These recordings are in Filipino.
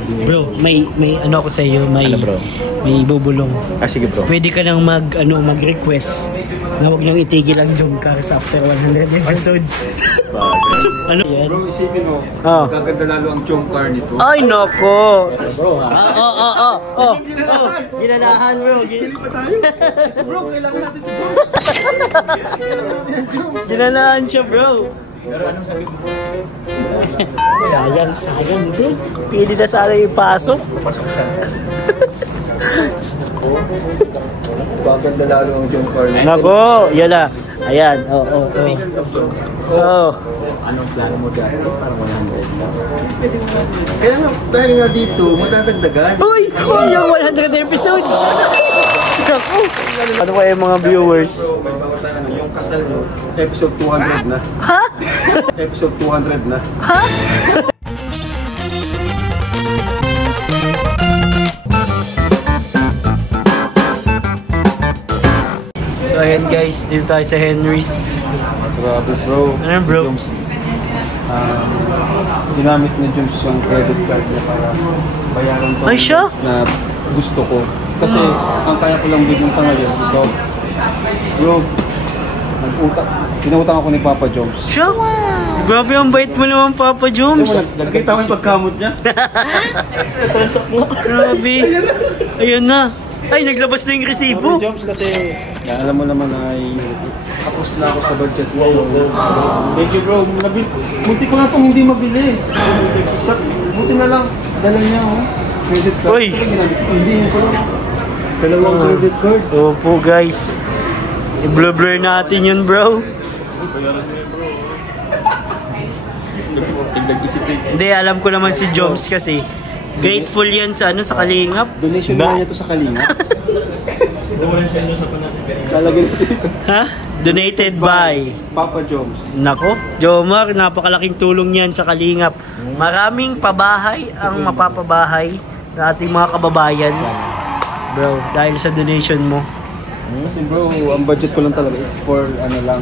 problem. Bro, may ano ako sa iyo, may Ano, bro? May bubulong. Sige bro. Pwede ka nang mag-request na huwag nang itigil ang Jom Cars after 100 episode. Ano yan? Bro, isipin mo, gaganda lalo ang Jom Car nito. Ay, nako! Bro, Ginanahan, bro. Pili pa tayo. Bro, kailangan natin si Jom. Ginanahan siya, bro. Pero anong sabi mo? Sayang, bro. Pili na sana ipasok. Pasok siya. Gaganda lalo ang Jom Car nito. Nako, yala. Ayan, oo. Anong plano mo dyan? Parang 100 lang. Kaya nga, dahil nga dito, matadagdagan. Uy! Yung 100 episodes! Nako! Ano kaya yung mga viewers? Bro, may bawat ano, yung kasal mo, episode 200 na. Ha? Episode 200 na. Ha? So ayan guys, dito tayo sa Henry's. Grabe bro. Ano bro? Ginamit ni Joms yung credit card niya para bayaran ko Ay, siya? na gusto ko. Kasi ang kaya ko lang bigyan sa ngayon, ito. Bro, pinutang ako ni Papa Joms. Siya? Grabe ang bait mo naman, Papa Joms. Nakita mo yung pagkamot niya? Grabe. Ayun na. Ay, naglabas na yung resibo. Papa Joms kasi, alam mo naman ay tapos na ako sa budget. Thank you bro. Buti ko na itong hindi mabili. Buti na lang, dala niya credit card. Uy! Hindi ko lang. Dalawang credit card. Opo guys. I-blur natin yun bro. Hindi, alam ko naman si Joms kasi grateful yan sa sa Kalingap. Donation na niya to sa Kalingap. Talagay dito. Ha? Donated by Papa Joms. Nako, Jomar, napakalaking tulong yan sa Kalingap. Maraming pabahay ang mapapabahay sa ating mga kababayan. Bro, dahil sa donation mo. Kasi bro, ang budget ko lang talaga is for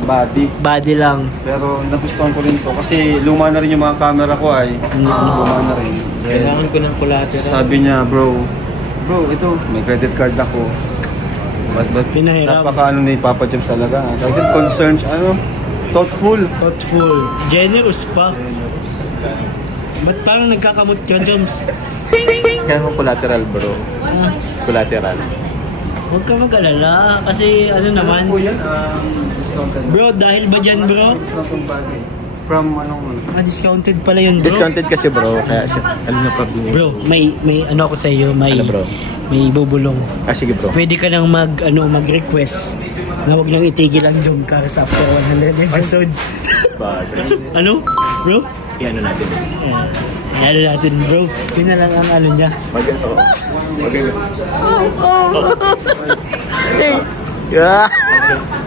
body. Body lang. Pero nagustuhan ko rin to kasi luma na rin yung mga camera ko ay. Luma na rin. Kailangan ko ng collateral. Sabi niya, bro, ito, may credit card ako. But Pinahiram. napaka ni Papa Joms talaga. Kahit concerned, thoughtful. Generous pa. Ba't parang nagkakamot ka, Joms? Kailangan ko collateral bro. Collateral. Huwag ka mag-alala kasi naman. Discounted. Bro, dahil ba dyan bro? Discounted bagay. From Discounted pala yun bro. Discounted kasi bro, kaya siya, alam na problem. Bro, may ano ako sa iyo, may Ano, bro? May bubulong. Sige bro. Pwede ka nang mag-request na huwag nang itigil ang Jom Cars after 100 episode. Ano? Bro? Iano natin. Ano natin bro? Yun na lang ang niya. Yeah.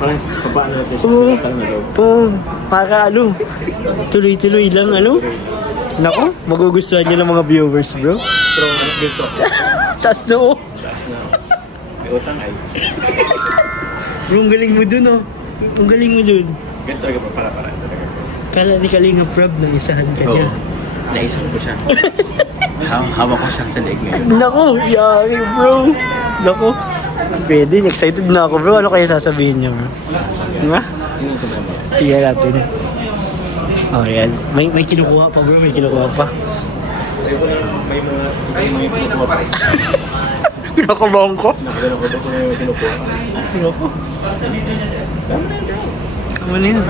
Parang paano natin Para tuloy-tuloy lang Nako, magugustuhan niyo ng mga viewers bro. Bro, dito. Taas na May utang ay. Bro, ang galing mo dun Ang galing mo dun. Ganito talaga para talaga. Kala ni Kalinga Prab na isahan ka niya. Naisang ko siya. Hawak ko siya sa leg ngayon. Nako, yari bro. Nako. Pwede, excited na ako bro. Ano kaya sasabihin niyo bro? Diba? Tingnan natin. Oh, yan. May kinukuha pa bro, may kinukuha pa. Kinakabahan ko? Kinako. Ano na yun?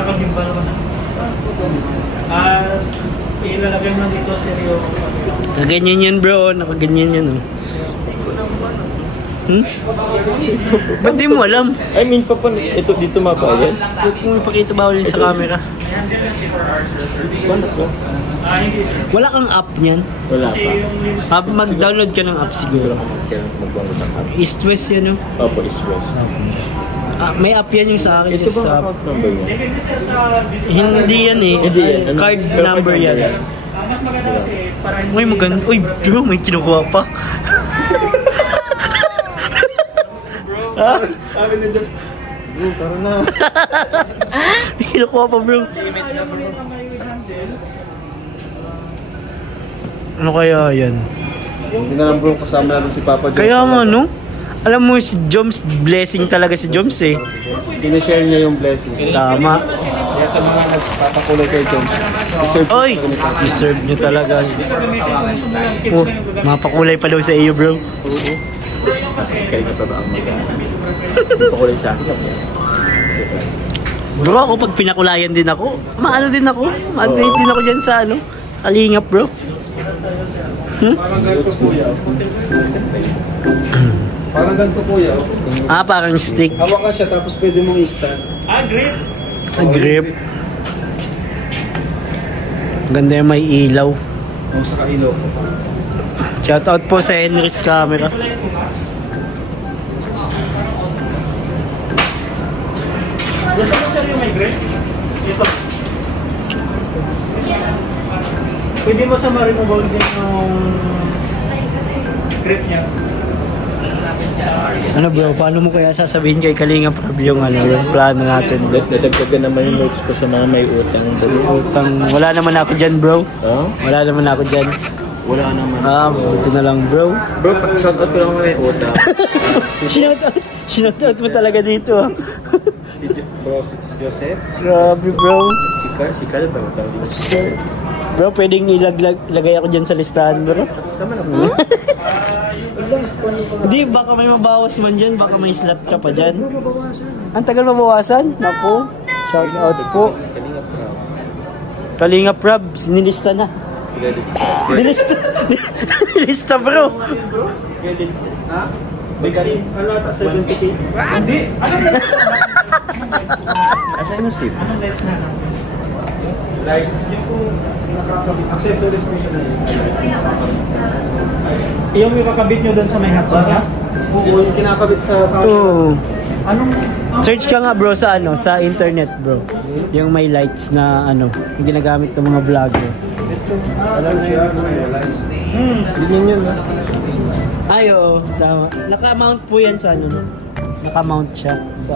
Ilalagay mo dito seryo. Nakaganyan yan bro, nakaganyan yan Ba't di mo alam? I mean, ito dito mabayad? Kung ipakita ba ulit sa camera? Wala kang app niyan? Wala pa. Mag-download ka ng app siguro. Mag-download ng app. East West yan Opo, East West. may app yan yung sa akin. Ito ba ang account number mo? Hindi yan Hindi yan. Card number yan. Mas maganda kasi para Uy, maganda. Uy, bro, may kinukuha pa. Sabi ni Joms, bro, tara na. May kinukuha pa, bro. Ano kaya yan? Hindi na lang bro, kasama natin si Papa Joms. Kaya nga, no? Alam mo, si Joms, blessing talaga si Joms eh. Pinashare niya yung blessing. Tama. Kaya sa mga nagpapakulay kay Joms, deserve Oy! Deserve nyo talaga. Oh, mapakulay pa daw sa iyo, bro. Kaya ka totoo mo. Pakulay siya. Bro, ako pag pinakulayan din ako, maano din ako. Ma-update din ako dyan sa ano. Kalingap, bro. Parang ganito kuya. Parang ganito kuya. Ah, parang stick. Hawakan siya tapos pwede mong i-stand. Grip. Ang grip. Ganda yung may ilaw. O sa kailo. Shoutout po sa Henry's Camera. Gusto mo sir yung may grip? Ito. Pwede mo sa ma-remove din yung grip niya. Ano bro, paano mo kaya sasabihin kay Kalinga Prab yung ano, yung plano natin bro? Dadagdagan naman yung notes ko sa mga may utang. Utang, wala naman ako dyan bro. Oh? Wala naman ako dyan. Wala naman. Ah, buti na lang bro. Bro, pag-shoutout ko lang may utang. Shoutout mo talaga dito ah. Si Joseph, Grabe bro. si Carl ba? Bro, pwedeng ilagay ako dyan sa listahan bro. Tama na po. Hindi, baka may mabawas man dyan, baka may slot ka pa dyan. Ang tagal mabawasan? Naku, shout out po. Kalinga Prab, sinilista na. Nilista, nilista bro. Ha? Big team. Ano ata? 70k? Hindi. Ano lights? Asan yung seat? Anong lights na? Lights. Yung kung nakakabit. Accessories mo siya na yun. Yung ikakabit nyo doon sa may hotspot niya? Oo, yung kinakabit sa Oo. Anong... Search ka nga bro sa ano, sa internet bro. Yung may lights na ano, yung ginagamit ng mga vlogger. alam mo siya. Lights. Ganyan yun ha. Ay, oo, tama. Naka-mount po yan sa ano, no? Naka-mount siya sa...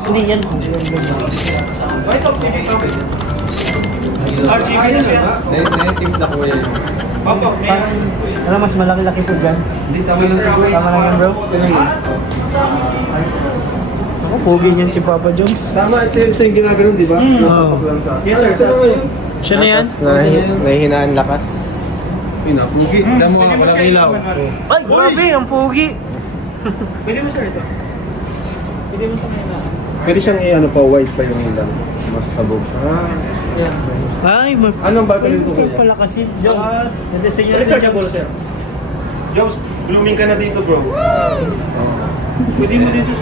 Hindi yan. Ito, pwede ito. RGB na siya. Native na kuya yun. Opo, Parang, alam, mas malaki-laki po dyan. Hindi, tama lang siguro. Tama lang yan bro. Ako, pogi niyan si Papa Joms. Tama, ito yung ginaganon, di ba? Nasa pag lang sa... Yes, sir. Ito naman yun. Siya na yan? Nahihinaan lakas. Pinapugi. Damo nga, walang ilaw. Ay, grabe, ang pogi. Pwede mo sir ito. Pwede mo sa may na. Pwede siyang i-ano pa, white pa yung ilaw. Mas sabog. Ay, Anong battery ito Ito kuya? pala kasi. Joms. Rechargeable sir. Jones, blooming ka na dito bro. Pwede mo din sa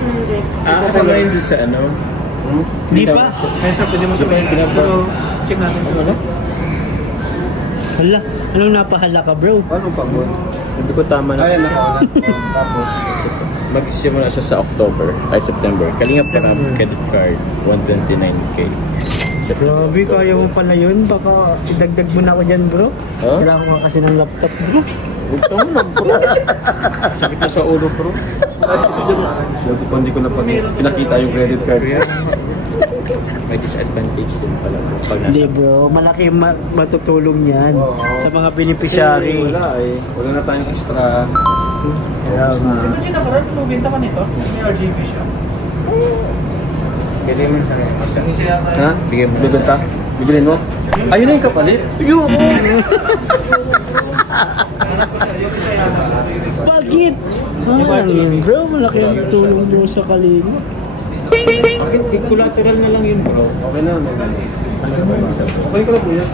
Kasama yun dun sa ano? Di pa. Kaya sir, pwede mo sa may pero check natin sa wala. Hala, anong napahala ka bro? Anong pagod? Hindi ko tama na. Ayan, nakawala. Tapos, Magsimula siya sa October, ay September. Kalinga pa na credit card, 129k. Grabe, kaya mo pala yun. Baka idagdag mo na ako dyan bro. Huh? Kailangan ko kasi ng laptop bro. Huwag ka mo na bro. Sakit na sa ulo bro. buti pa hindi ko na pinakita yung credit card. May disadvantage din pala bro. Pag Hindi nasa... bro, malaki matutulong yan Oo. sa mga Kasi beneficiary. wala eh. Wala na tayong extra. Kaya nga. Imagine na parang pinubinta ka nito. May RGB siya. Bigay mo sa akin. Ha? Bigay mo. Bibenta? Bibilin mo? Ayun na yung kapalit. Yun! Bakit? Bro, malaki ang tulong bro sa Kalinga. Bakit? Collateral na lang yun bro. Okay na. Okay ko na po yan.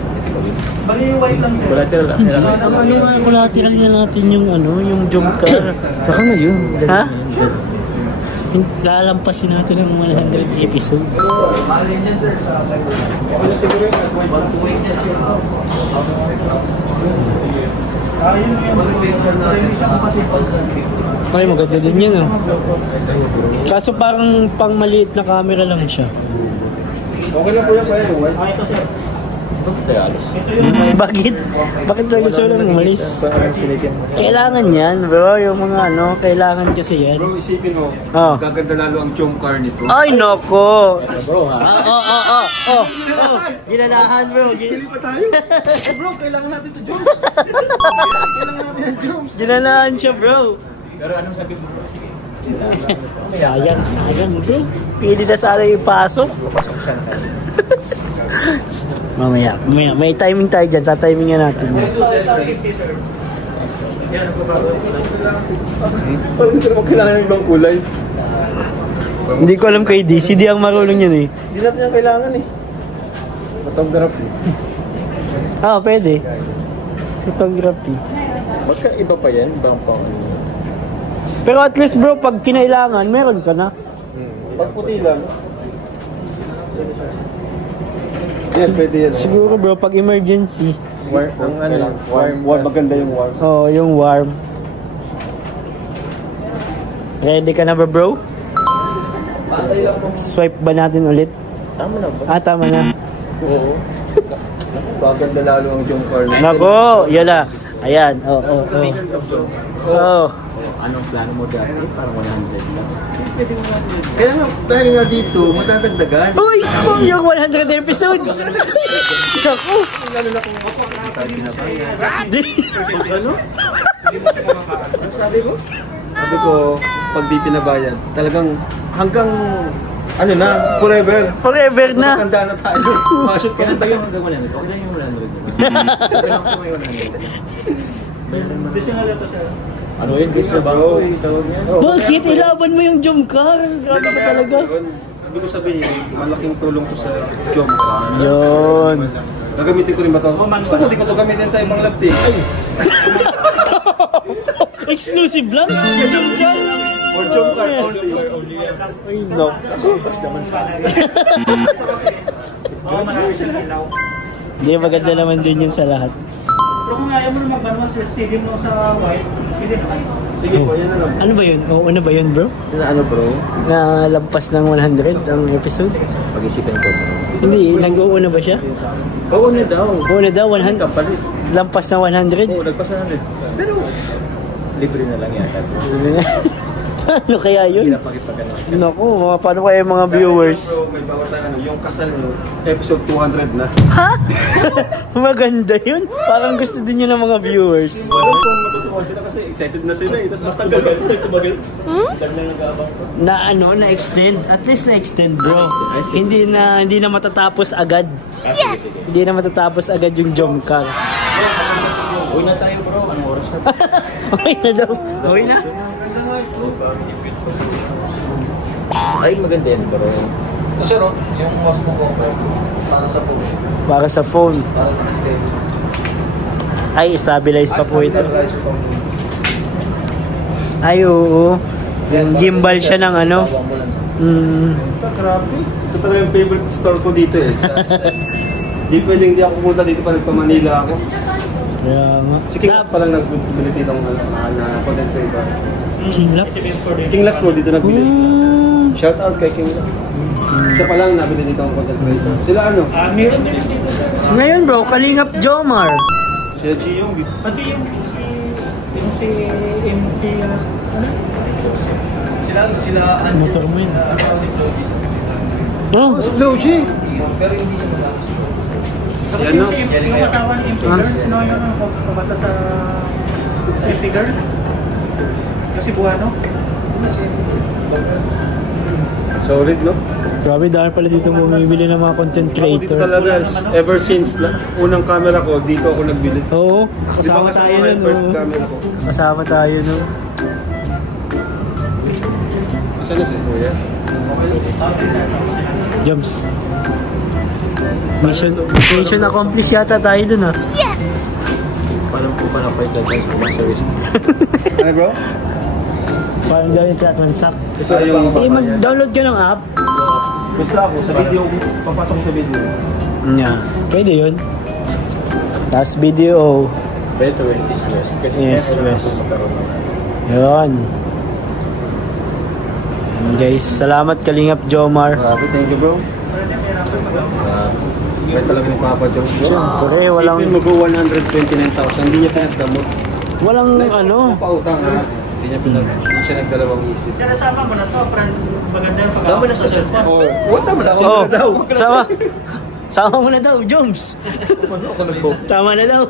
Bali yung white lang sir. Collateral lang. Ang ano nga, collateral niya natin yung ano, yung job car. Saka na yun. Ha? Lalampasin natin ng 100 episode. Ay, maganda din yan oh. Kaso parang pang maliit na camera lang siya. Okay na po yan kaya yung white. Ito sir. Kaya alos. Bakit? Bakit tayo gusto lang umalis? Kailangan yan bro, yung mga ano, kailangan kasi yan. Bro, isipin mo, Oh. gaganda lalo ang chom car nito. Ay, noko! Bro ha? Ginanahan bro. Pili pa tayo. Bro, kailangan natin ito, Jones. Ginalaan siya, bro. Pero anong sabi mo? Sayang, bro. Pili na sana ipasok. Pasok siya. Mamaya. May timing tayo dyan. Tatimingan natin yun. Hindi ko naman kailangan ng ibang kulay. Hindi ko alam kay D. Si D ang marunong yun eh. Hindi natin yung kailangan eh. Photography. Pwede. Photography. Magkaiba pa yan? Ibang pang... Pero at least bro, pag kinailangan, meron ka na. Pag puti lang. Yan, pwede yan. Siguro bro, pag emergency. Ang ano, warm. Maganda yung warm. Oo, yung warm. Ready ka na ba bro? Swipe ba natin ulit? Tama na ba? Tama na. Oo. Baganda lalo ang jump car na. Nako, yun na. Ayan, oo. Anong plano mo dati? Parang 100 lang. Kaya nga, dahil nga dito, matadagdagan. Uy! Yung 100 episodes! Naku! Lalo na kung sabi na ba? Ano? Sabi ko? Sabi ko, pag di pinabayad, talagang hanggang, ano na, forever. Forever na! Matanda na tayo. Mashoot ka Kailan na tayo. tayo hanggang 100? Okay lang yung 100 naman. Okay lang sa may 100. Additional ito sir. Ano yun? Gusto ba ako? Tawag niya? Bakit? Ilaban mo yung jump car? Grabe ka talaga. Ibig ko sabihin, malaking tulong to sa jump car. Yun. Gagamitin ko rin ba ito? Gusto mo, di ko ito gamitin sa ibang lab team. Exclusive lang? Jump car? For jump car only. Ay, no. Oo, marami silang ilaw. Hindi, maganda naman din yun sa lahat. Pero kung ayaw mo na magbanuan sa stadium mo sa white, hindi na kayo. Sige po, yan na lang. Ano ba yun? Oo na ba yun bro? Ano bro? Na lampas ng 100 ang episode? Pag-isipan ko. Hindi, nag-oo na ba siya? Oo na daw. Oo na daw, 100. Kapalit. Lampas ng 100? Oo, nagpasa 100. Pero, libre na lang yata. Ano kaya yun? Hirap makipagano. Naku, paano kaya yung mga viewers? Bro, may bawat na ano, yung kasal nyo, episode 200 na. Ha? Maganda yun. Parang gusto din yun ng mga viewers. Alam kung matutuwa sila kasi excited na sila eh. Tapos tagal. Na ano, na-extend. At least na-extend bro. Hindi na matatapos agad. Yes! Hindi na matatapos agad yung jump car. Uwi na tayo bro. Anong oras na? Okay na daw. Okay na? Ganda nga ito. Ay, maganda yan bro. Kasi no, yung mas mo ko para sa phone. Para sa phone. Para na-stay. Ay, stabilize pa po ito. Ay, oo. Yung gimbal siya ng ano. Grabe. Ito talaga yung favorite store ko dito eh. Di pwedeng hindi ako pumunta dito pa nagpa-Manila ako. Kaya nga. Si King Laps pa lang nagbili dito na content creator. King Laps? King Laps po dito nagbili. Shout out kay King Laps. Siya pa lang nabili dito ang content creator. Sila ano? Meron din dito sir. Ngayon bro, Kalingap Jomar. Sila Giyong. Pati yung si MP, ano? Sila Motor mo yun. Oh, Low G. Tapos Yan, no? yung asawa ni MP girl, sino yung kumata sa MP girl? Kasi Buano? Solid, no? grabe dahil pala dito bumibili ng mga content Dito creator. talaga, ever since unang camera ko, dito ako nagbili. Oo, Di ba kasama kasama tayo yung nun. first no? camera ko? Kasama tayo no. Saan na si Kuya? Jumps. Mission accomplished yata tayo dun ah. Paano po pa na-fight na dyan sa service? Ano bro? Parang gawin sa transact. Gusto yung Mag-download ka ng app. Gusto ako, sa video, papasok ko sa video. Yeah. Pwede yun. Tapos video. Better in East West. Kasi Yes, meron West. akong taro na. Yun. Guys, salamat Kalingap Jomar. Grabe, thank you bro. May talaga ni Papa Joe. Siyempre, walang Isipin mo bro, 129,000, hindi niya pinagdamot. walang ano. Pautang ha. Hindi siya nagdalawang isip. Sir, nasama mo na to, maganda yung pag-awa na sa cellphone. Oh, wala mo sa Oh, na daw. sama mo na daw, Joms. Ano ako nagpo? Tama na daw.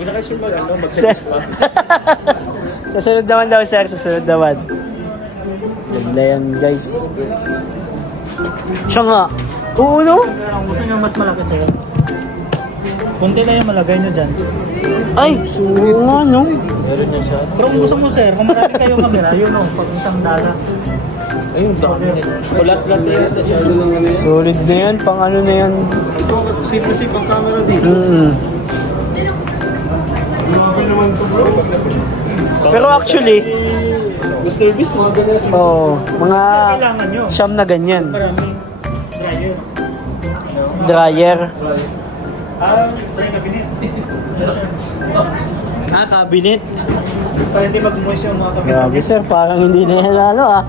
Huwag na kayo mag-service pa. Sa sunod naman daw, sir. Sa sunod naman. Ganda yan, guys. Siya nga. Oo, no? Kung gusto nyo mas malaki sa'yo, kunti na yung malagay nyo dyan. Ay, oo nga, no? Meron niya siya. Pero kung gusto mo sir, kung marami kayong camera, yun o, pag isang dala. Ayun, dami. Kulat-lat na yan. Solid na yan. Pang ano na yan. Ito, safe na safe ang camera dito. Grabe naman ito, bro. Pero actually, Service, mga ganyan. mga Kailangan nyo. siyam na ganyan. Maraming dryer. Dryer. Dry cabinet. Cabinet. Para hindi mag-moist yung mga camera. Grabe, sir. Parang hindi na yan, ano, ah.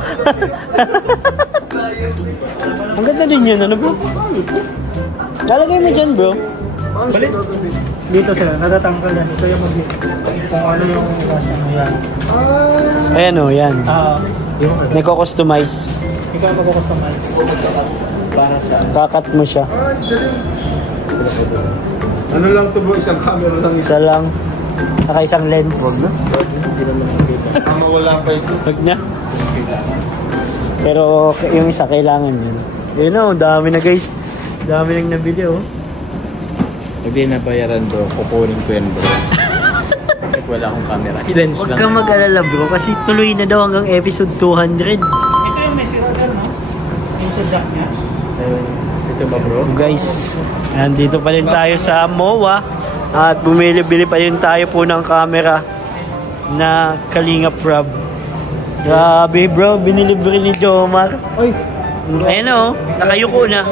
Ang ganda din yun, ano, bro? Lalagay mo dyan, bro. Balik. Dito sila, natatanggal yan. Ito yung kung ano yung klase mo yan. Ayan, oh, yan. Yung Niko-customize. ikaw mag-customize. Para sa Kakat mo siya. Ano lang to, bro? Isang camera lang. Isa lang. Saka isang lens. Hindi naman nakikita. Tama, wala pa ito. Wag na. Pero yung isa, kailangan yun. Yun, oh, dami na, guys. Dami nang nabili, oh. Hindi nabayaran bro, kukunin ko yan bro. Kahit wala akong camera. I-lens Huwag lang. kang mag-alala, bro. Kasi tuloy na daw hanggang episode 200. ito yung may siragan, no? Yung sa jack niya. Ito ba bro? Guys, nandito pa rin tayo sa MOA at bumili-bili pa rin tayo po ng camera na Kalingap Rob. Grabe bro, binilibre ni Jomar. Ay! Ayan o, nakayuko na.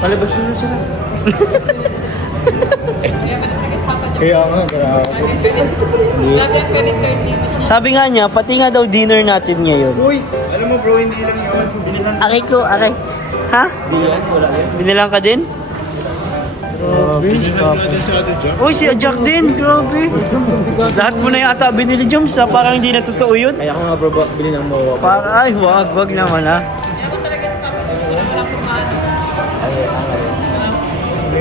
Palabas nyo sila. Kaya nga, grabe. Sabi nga niya, pati nga daw dinner natin ngayon. Uy! Alam mo bro, hindi lang yun. Binilang Aray ko, aray. Ha? Hindi yan, wala yan. Binilang ka din? natin sa atin dyan. Uy, si Jack din, grabe. Lahat mo na yata binili, Joms, ha? Parang hindi na totoo yun. Kaya ko nga bro, bilhin ang mawa. Ay, wag naman, ha?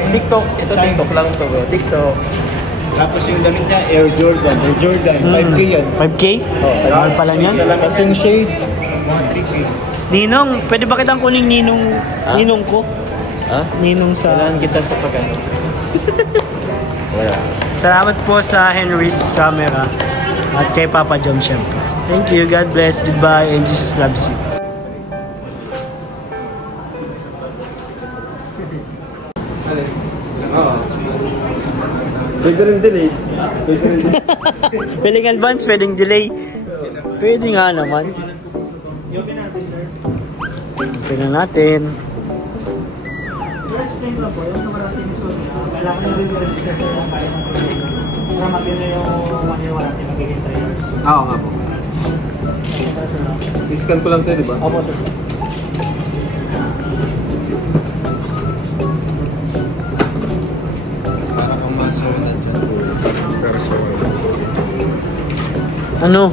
TikTok, ito TikTok lang to bro. TikTok. Tapos yung damit niya, Air Jordan. 5K yan. 5K? Mahal pala yan. Kasing shades, mga 3K. Ninong, pwede ba kitang kuning ninong ko? Ha? Ninong sa... Kailangan kita sa pagano. Wala. Salamat po sa Henry's camera at kay Papa John syempre. Thank you, God bless, goodbye, and Jesus loves you. Pwede rin delay. Pwede rin delay. Pwedeng advance, pwedeng delay. Pwede nga naman. Pwede natin. explain lang po, yung sa warranty ni Sony, kailangan nyo rin i-register sa yung kaya ng Sony. Para mag-yun yung 1 year warranty, magiging 3 years. Oo nga po. I-scan ko lang tayo, di ba? Opo, sir. Para kang maso na dyan. Pero sorry. Ano?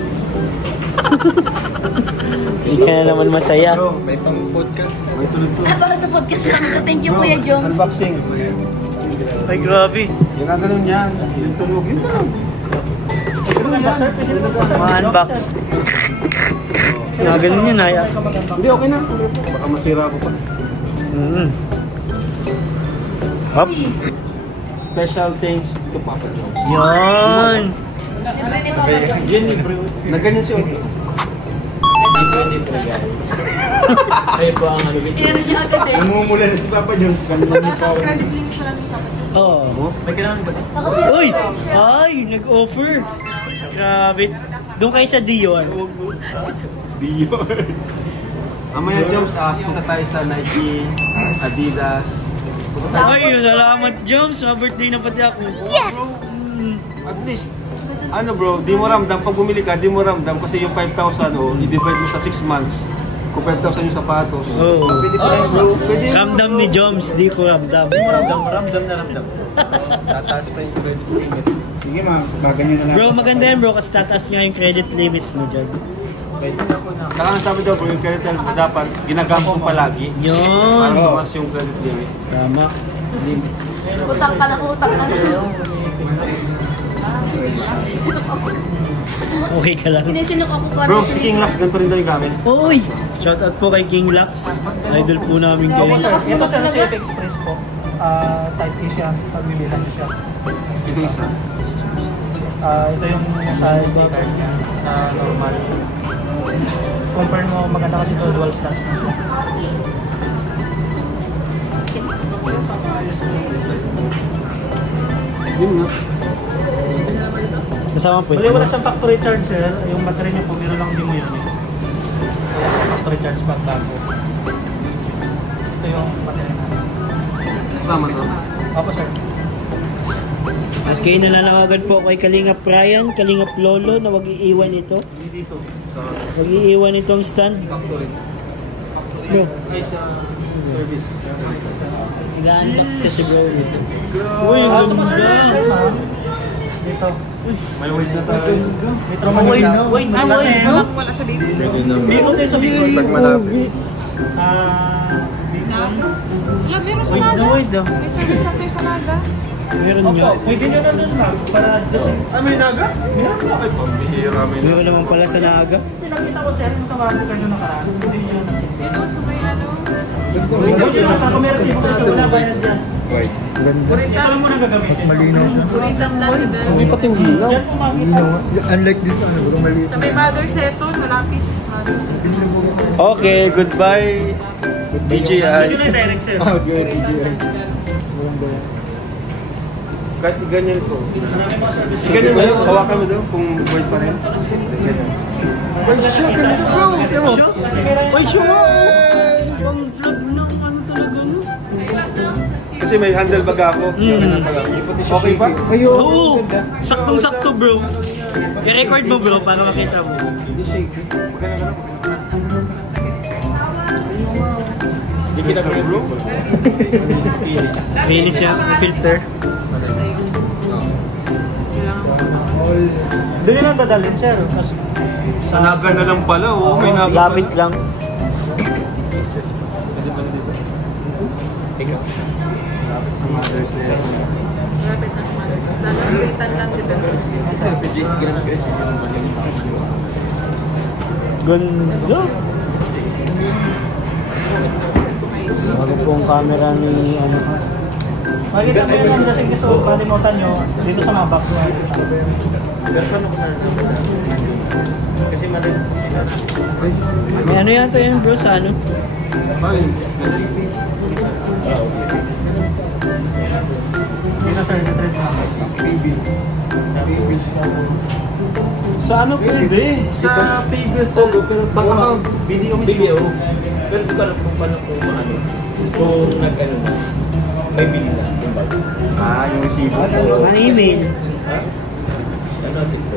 Hindi ka na naman masaya. Bro, may pang-podcast ka. May tulog to. Para sa podcast lang. So, thank you, Kuya Jom. Unboxing. Ay, grabe. Yung gano'n yan. Yung tunog. Yung tunog. Ma-unbox. Ganun yun, haya. Hindi, okay na. Baka masira ako pa. Hop. Special thanks to Papa Jones. Yan. Na ganyan siya. Ay po ang ano bit. Ilan niya agad eh. Namumula na si Papa Jones. Kanina niya pa. Credit links na lang yung kapatid. Oo. May kailangan ba? Uy! Ay, nag-offer. Grabe. Doon kayo sa Dion. Dio. Amaya Jones, punta tayo sa Nike, Adidas. Ay, salamat, Joms. Ma-birthday na pati ako. Yes! At least, ano bro, di mo ramdam. Pag bumili ka, di mo ramdam. Kasi yung 5,000, i-divide mo sa 6 months. Kung 5,000 yung sapatos. Oo. Pwede pa rin bro. Pwede yun, Ramdam bro. ni Joms, di ko ramdam. Ramdam na ramdam. Tataas pa yung credit limit. Sige maganyan na Bro, maganda yan bro, kasi tataas nga yung credit limit mo dyan. Saka ang sabi daw bro, yung credit limit dapat ginagamit mo palagi. Para Yun. tumas yung credit limit. Tama. Utang ka lang, utang ka lang. Okay ka lang. Sinisinok ako ko. Bro, si King Lax, ganito rin daw yung gamit. Uy! Shoutout po kay King Lax. Idol po namin kayo. Opo sir, Lakas mo ito na sir talaga. CF Express po. Type A siya, pagbibilan siya. Ito isa. Ito yung sa SD card niya na normal. Compare mo, maganda kasi ito dual stars na siya. Yun nga. Kasama po Bali ito. wala siyang factory charge sir, yung battery niya po meron lang din mo yun. Wala siyang factory charge pag bago. Ito yung battery natin. Kasama to. Opo sir. At kayo nananawagan po kay Kalingap Ryan, Kalingap Lolo na wag iiwan ito. Hindi dito. Sa Wag iiwan itong stand. factory. Bro, Ay, sa service. nag-unbox kasi bro. Uy, ang Sumasa ganda. na dito. may weight na tayo. Metro Manila. Wait, Kasi, Wala siya dito. Bicol din sa Bicol. Pag malapit. Bicol. Wala, meron sa Wait Naga. na wait ah. May service na tayo sa Naga. Meron Opo, nga. pwede nyo na dun lang. Para just Ah, may naga? meron po. Ay, pambihira may naga. Meron naman pala sa Naga. Pinakita ko sir yung sa warranty card nyo nakaraan. Hindi nyo Dito, sa may ano. Hindi nyo nakakomersi mo kasi wala bayad dyan. White. Ito lang muna gagamitin. Mas malinaw siya. Kuritang lang dito. May pating ilaw. Diyan po makita. Unlike this, walang maliit. Sa may mother seton, malapit. Mother seton. Okay, goodbye. Hindi nyo na direct sir. good, DJI. Kahit ganyan ito. Maraming mga service. Ganyan mo yun, hawakan mo daw kung void pa rin. Ganyan. Ay, siya, ganda bro! Tignan mo. Kasi meron Ay, siya! Pang vlog na kung ano talaga no. Kasi may handlebar ako. Okay pa? Oo! Saktong-sakto bro. I-record mo bro para makita mo. Hindi shaky. Maganda ka na. Hindi kita bro? Finish siya, filter. Doon nyo lang dadalhin sir. Kasi Sa Naga na lang pala, oh. May Naga. Lapit lang. Pwede pala dito. Lapit sa mother's nest. Malapit na sa mother seton. Lalapitan lang dito. Ganda. Bago po ang camera ni ano. makikita mo yun lang just in case malimutan nyo dito sa mga box. Kasi marin. May ano yata yun bro sa ano? Ay, Hindi na sir, na-trade na. sa ano pwede? Sa Paybills talaga, pero bank account. BDO BDO. Pero di ko alam kung paano kung ano. Kung nag-ano na. May bili na. Yung bago. Ah, yung resibo. Ano email? Ha? Ano natin ito?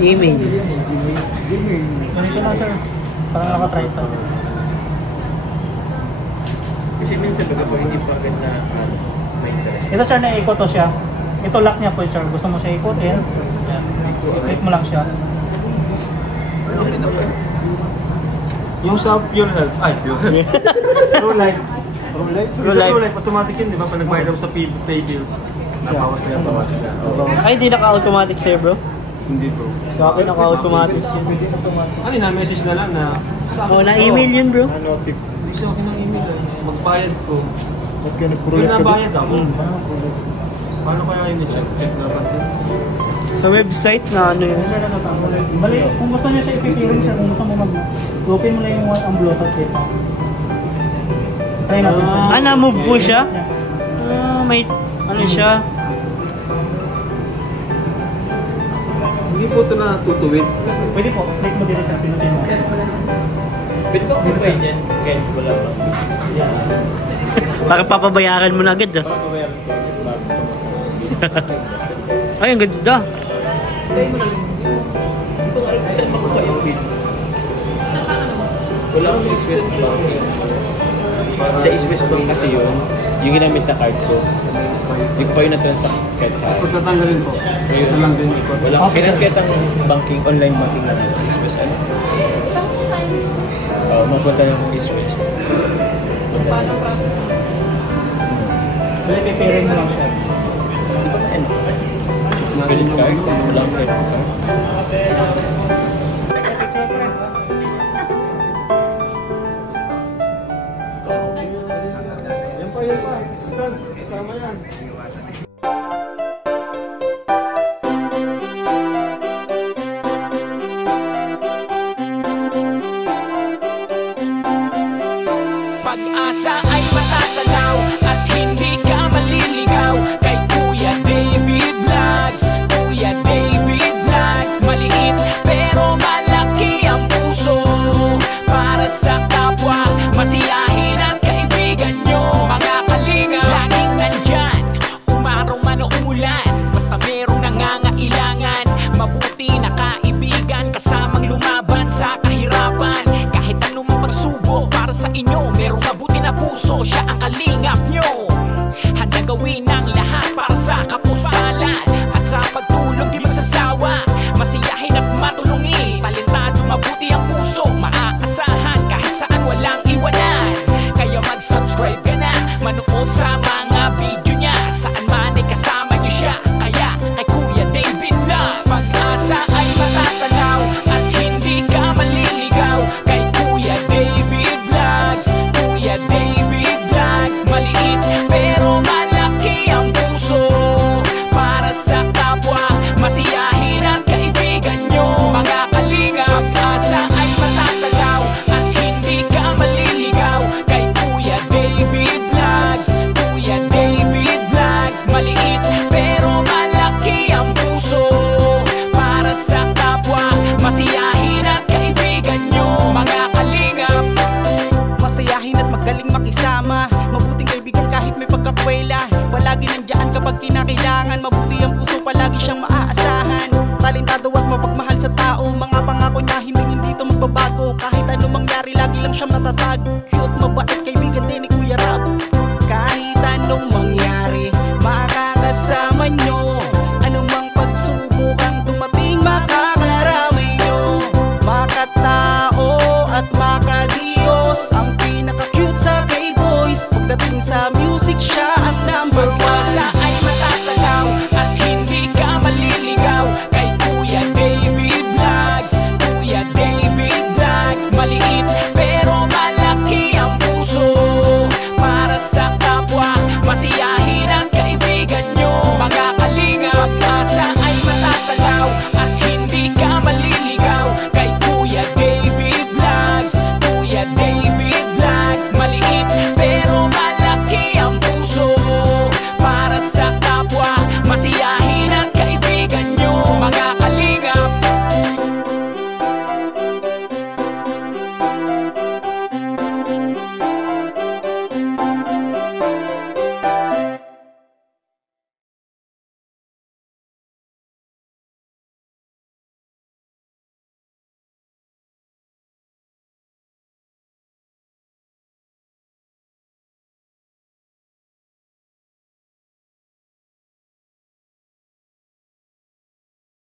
Email. Ganito lang sir. Parang naka-try pa. Kasi minsan baga po hindi pa rin na may interest. Ito sir, na-eco to siya. Ito lock niya po sir. Gusto mo siya ikotin. Yan. I-click mo lang siya. Yung sa Pure Health. Ay, Pure Health. True Life. True Life? True Sa Life. True Life, automatic yun, di ba? Pag nagbayad ako sa Paybills, nabawas na yan, bawas na. Ay, di naka-automatic sir bro. Hindi bro. Sa akin naka-automatic yun. Ano yun, na-message na lang na... Oh, na-email yun bro. Hindi siya akin ng email. Magbayad ko. Ba't ka Yung nabayad ako. Paano kaya yun i-check? Check na ba? Sa website na ano yun. Sir, ano tama? Bali, kung gusto niya siya ipipirin siya, kung gusto mo open mo lang yung ang Bluetooth dito. Try natin sir. Ah, na-move po siya? Ah, may ano siya. Hindi po ito na tutuwid. Pwede po, click mo dito sir, pinutin mo. Pwede ba kung pwede dyan? Kahit wala pa. Para papabayaran mo na agad ah. Para kabayaran ko. Bago Ay, ang ganda. Kaya mo na lang. Hindi ko alam kung saan makuha yung bill. Wala akong East West Bank. Sa East West Bank kasi yun, yung ginamit na card ko. Hindi ko pa yun na-transact kahit sa Tapos pagkatanggalin po. Ito lang din. wala akong kinakitang banking, online banking na East West. Ano? Mapunta ng East West. Bali, pipirin mo lang siya. Di ba kasi ano? Credit card? Wala akong credit card. Yan pa. Sudan, kasama yan. Pag-asa ay matatanaw at hindi ka maliligaw kay Kuya David Vlogs. Kuya David Vlogs, maliit pero malaki ang puso para sa kapwa, masiyahin at kaibigan nyo. Mga kalinga, laging nandyan, umaraw man o umulan, basta merong nangangailangan. Mabuti na kaibigan, kasamang lumaban sa kahirapan. Kahit anumang pagsubok para sa inyo, merong mabuti na puso, siya ang